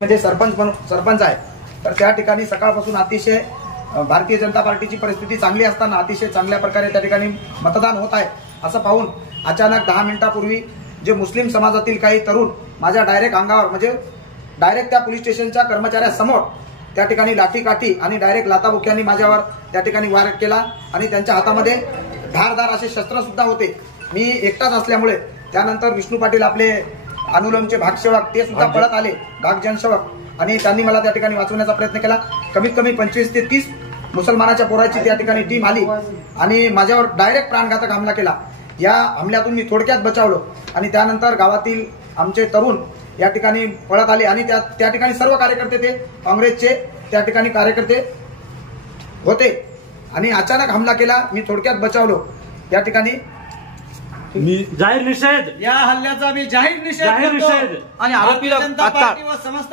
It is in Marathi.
म्हणजे सरपंच आहे, तर त्या ठिकाणी सकाळपासून अतिशय भारतीय जनता पार्टीची परिस्थिती चांगली असताना अतिशय चांगल्या प्रकारे त्या ठिकाणी मतदान होत आहे असं पाहून अचानक 10 मिनिटांपूर्वी जे मुस्लिम समाजातील काही तरुण माझ्या डायरेक्ट अंगावर म्हणजे डायरेक्ट त्या पोलीस स्टेशनच्या कर्मचाऱ्यासमोर त्या ठिकाणी लाठीकाठी आणि डायरेक्ट लाथाबुक्यांनी माझ्यावर त्या ठिकाणी वार केला आणि त्यांच्या हातामध्ये धारदार असे शस्त्र सुद्धा होते। मी एकटाच असल्यामुळे त्यानंतर विष्णू पाटील आपले अनुलोमचे भागसेवक ते सुद्धा पळत आले, भाग जनसेवक, आणि त्यांनी मला त्या ठिकाणी वाचवण्याचा प्रयत्न केला। कमीत कमी 25 ते 30 मुसलमानाच्या पोराची त्या ठिकाणी टीम आली आणि माझ्यावर डायरेक्ट प्राणघातक हमला केला। या हमल्यातून मी थोडक्यात बचावलो आणि त्यानंतर गावातील आमचे तरुण या ठिकाणी पळत आले आणि त्या ठिकाणी सर्व कार्यकर्ते ते काँग्रेसचे त्या ठिकाणी कार्यकर्ते होते आणि अचानक हमला केला। मी थोडक्यात बचावलो। या ठिकाणी मी जाहीर निषेध, या हल्ल्याचा मी जाहीर निषेध करतो आणि भारतीय जनता पार्टी व समस्त